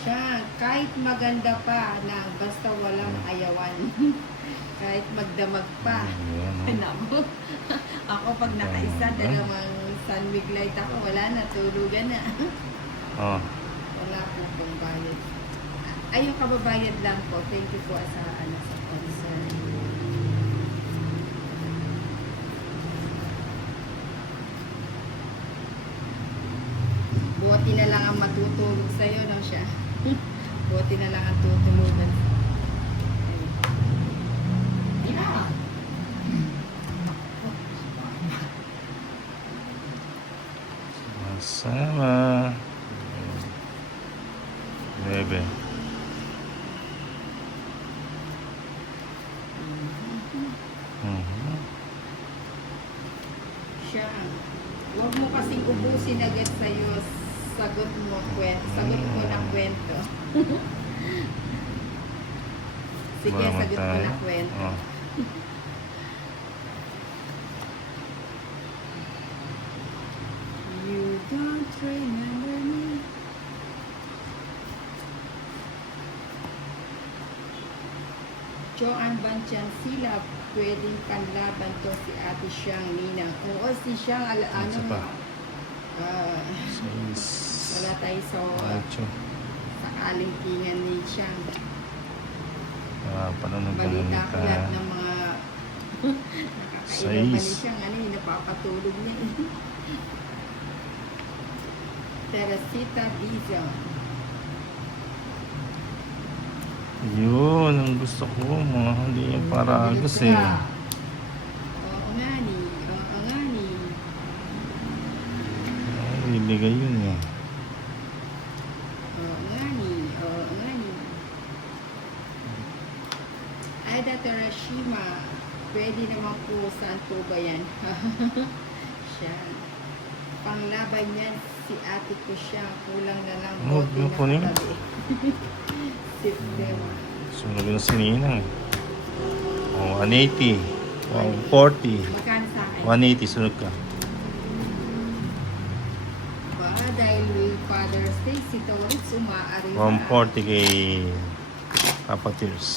Siya, kahit maganda pa na basta walang ayawan. Kahit magdamag pa. Ayan, Namo. Ako pag nakaisa, dalawang sunwig light ako, wala na, tulugan na. oh. Wala po pong bayad. Ay, yung kababayad lang po. Thank you po sa concern. Buti na lang ang matutulog sa'yo, no siya? Buti na lang ang tutulugan. Sama. Bebe. Siya. Huwag mo kasing ubusin agad sa'yo. Sagot mo ng kwento. Sige, sagot mo ng kwento. Oh. You don't remember me. Joanne Banchan sila, pwedeng panlaban to si Ate Siyang Ninang. Oo, si Siyang, Isa pa. wala tayo sa kalingkingan ni Siyang. Panonood ka Balita ko lahat muna. ng mga nakakainom ni Siyang, napapatulog niya. Teresita Dizon. Yun, ang gusto ko. Mga hindi yung paragos eh. Oo nga ni. Ibigay yun eh. Oo nga ni. Aida Terashima, pwede naman po saan po ba yan? Siya. Panglaban yan si ate ko siya. Kulang na lang Oh, bote na kunin. katabi. September. Sunod na si Ninang. 180. 140. Magkano sa akin? 180, sunod ka. Ba, dahil Father's Day, si Torres umaari na. 140 kay Papa Tears.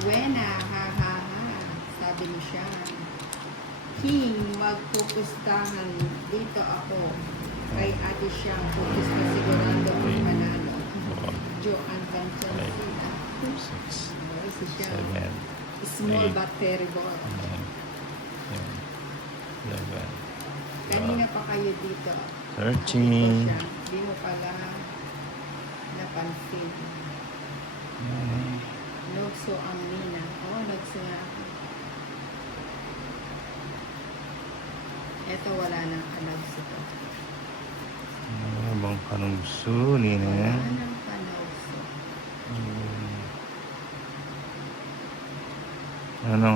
Buena, ha. Sabi mo siya. King, magpupustahan dito ako. Kay ate siya, pupusta sigurado ang panalo. Joanne Banchan sila. 6, Si siya. 7, Small 8, but terrible. 11, Kanina pa kayo dito. 13. Hindi mo pala napansin. Nogso ang Nina. Oo, nogso nga ako. Ito wala nang kanogso to. Ano bang kanungso, Nina? Wala nang kanogso. Ano?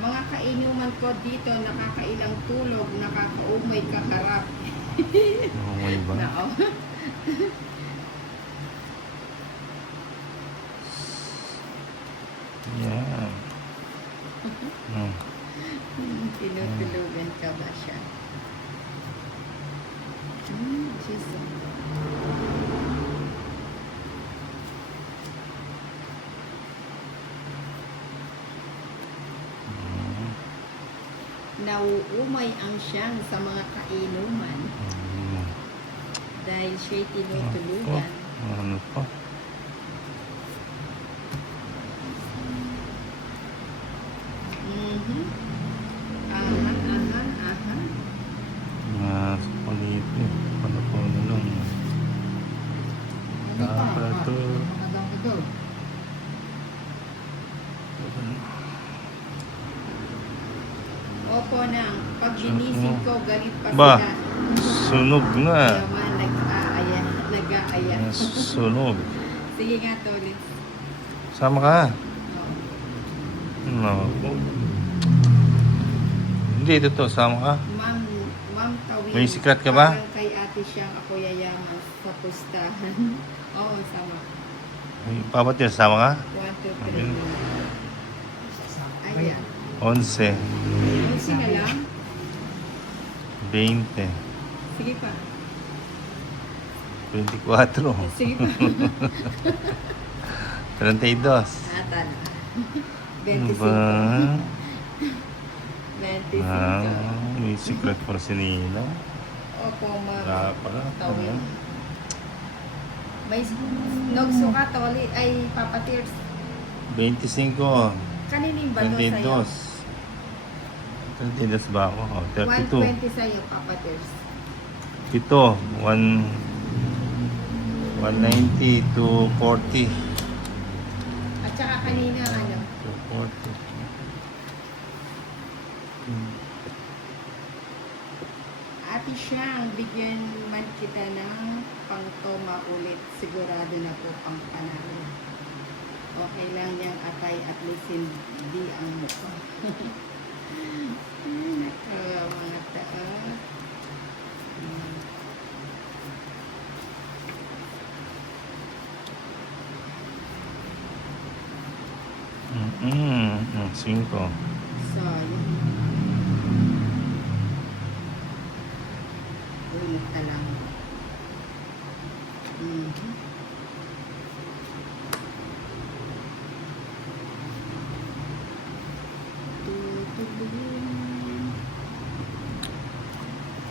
Mga kainuman ko dito, nakakailang tulog, nakakaumay kaharap. May ba? Nao. Yeah. Tinutulugan ka ba siya? Jesus. Nauumay ang siyang sa mga kainuman dahil siya'y tinutulugan. Ano pa? Palit eh. Paano po na lang. Dapat ito. Opo nang, pag ginising ko, galit pa Ba? sila. Sunog na. Yaman, nag-aaya. Sunog. Sige nga, Tolit. Sama ka. No. Hindi, totoo. Sama ka. Ma'am Tawin. May secret ka ba? Parang kay ate siyang ako yayaman sa pustahan. Oo, sama. Papa Tears, sama ka? 1, 2, 3. Ayan. 11, Lucy na lang. 20, Sige pa. 24, Sige pa. 32. Atan. Ano 25. ba? 25. May secret for si Nina. Opo, Wala pala. Tawin. May nogso ka, toli. Ay, Papa Tears. 25, Kanining ba to sa'yo? 32. 32 ba ako? Oh, 32. 120 sa'yo, Papa Tears. Ito, 190 to 40. At saka kanina, ano? To 40. Ate Siyang, bigyan man kita ng pangtoma ulit. Sigurado na po pang panalo. Okay lang niyang atay at least hindi ang mukha. Ay, nakawa mga tao. Mm-mm. 5. So, yun. Ulit na lang. Mhm.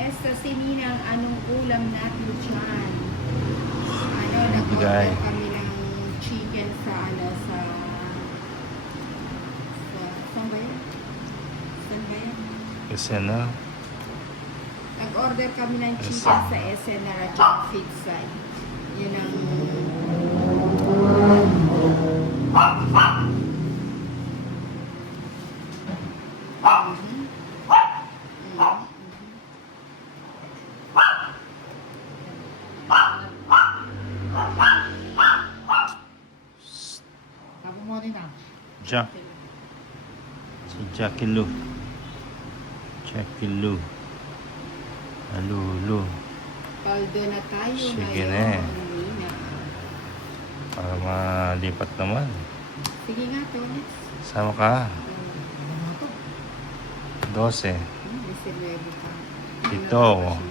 Esta sininang anong ulam natin dyan? Ano, Bigay. nag-order kami ng chicken sa saan ba yan? Saan ba yan? Kasi na. Nag-order kami ng chicken sa SNR at saka pizza. Yun ang Mhm. Mhm. Happy morning na. Jack. Si Jackie Lou. Jackie Lou. Lulu. Paldo na tayo Sige ngayon. na. Nina. Para malipat naman. Sige nga, Tonis. Sama ka. Ano nga to? 12. Reserve ka. Ito,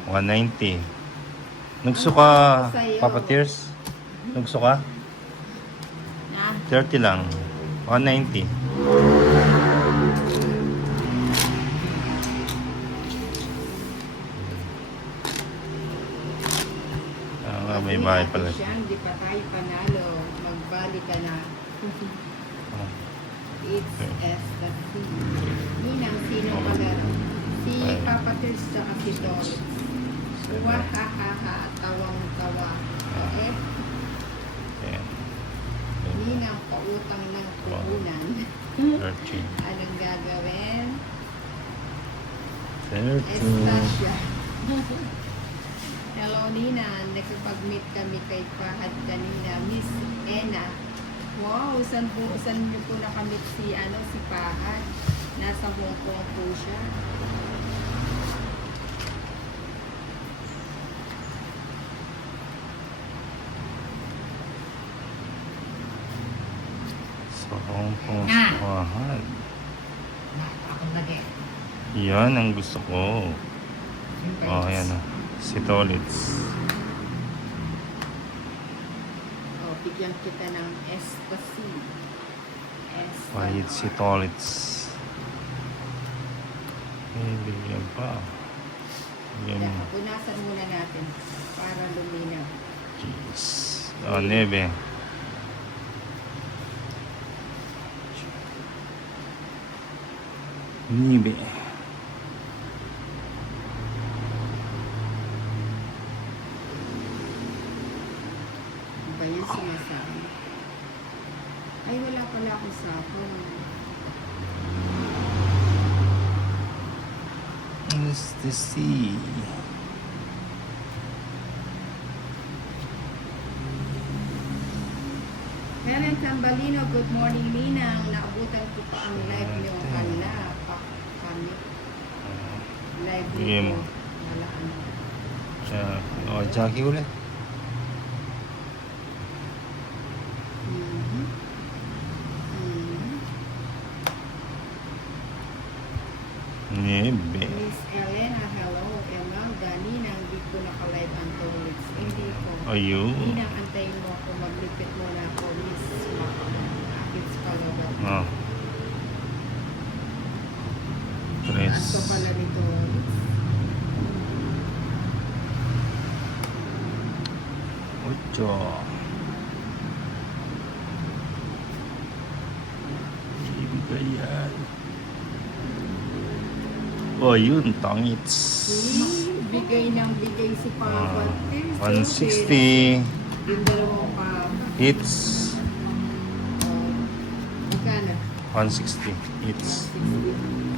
190. Nagso ka, Papa Tears? Nagso ka? Na, 30 lang. 190. May bahay pala siya. Hindi pa tayo panalo. Magbalik ka na. It's S.C. Ninang sino Okay. palaro? Si Okay. Papa Tears tsaka si Doris. Seven. Wahahaha, tawang-tawa. Okay? Ten. Ninang pautang ng puhunan. 13. Anong gagawin? 13. Estasia. Hello, Nina. Nakipag-meet kami kay Fahad kanina. Miss Ena. Wow, saan niyo po nakamit si Fahad? Nasa Hong Kong po siya. So, Hong Kong Ah. Fahad. Akong lagi. Yan ang gusto ko. Oh, ayan o. Si Tolitz. O, bigyan kita ng Estasi. Pahit si Tolitz. Bigyan pa. Bigyan mo. Punasan muna natin para luminaw. Jeez. Oh, nebe. Nebe. Ano ba yung sinasabi? Ay, wala pala akong sapon. What's the sea? Helen Tambalino, good morning, Ninang. Naabutan ko pa ang live niyo. Hala, kami. Live Sige niyo. mo. Wala ano. Oh, Jackie ulit. Mhm. Mhm. Niebe. Miss Elena, hello. Emang, Dani, nang di ko naka-live ang toilets. Hindi ko. Ayun. Hindi nang antayin mo ako. Maglipit muna ako, Miss Akits Palabat. Oh. Aso 3. pala nito. Ocho. Ibigay yan. Oh, yun. Tangits. Bigay ng bigay si Papa. 160 Yung dalawang Papa. hits. Magkano? 160 hits. 160.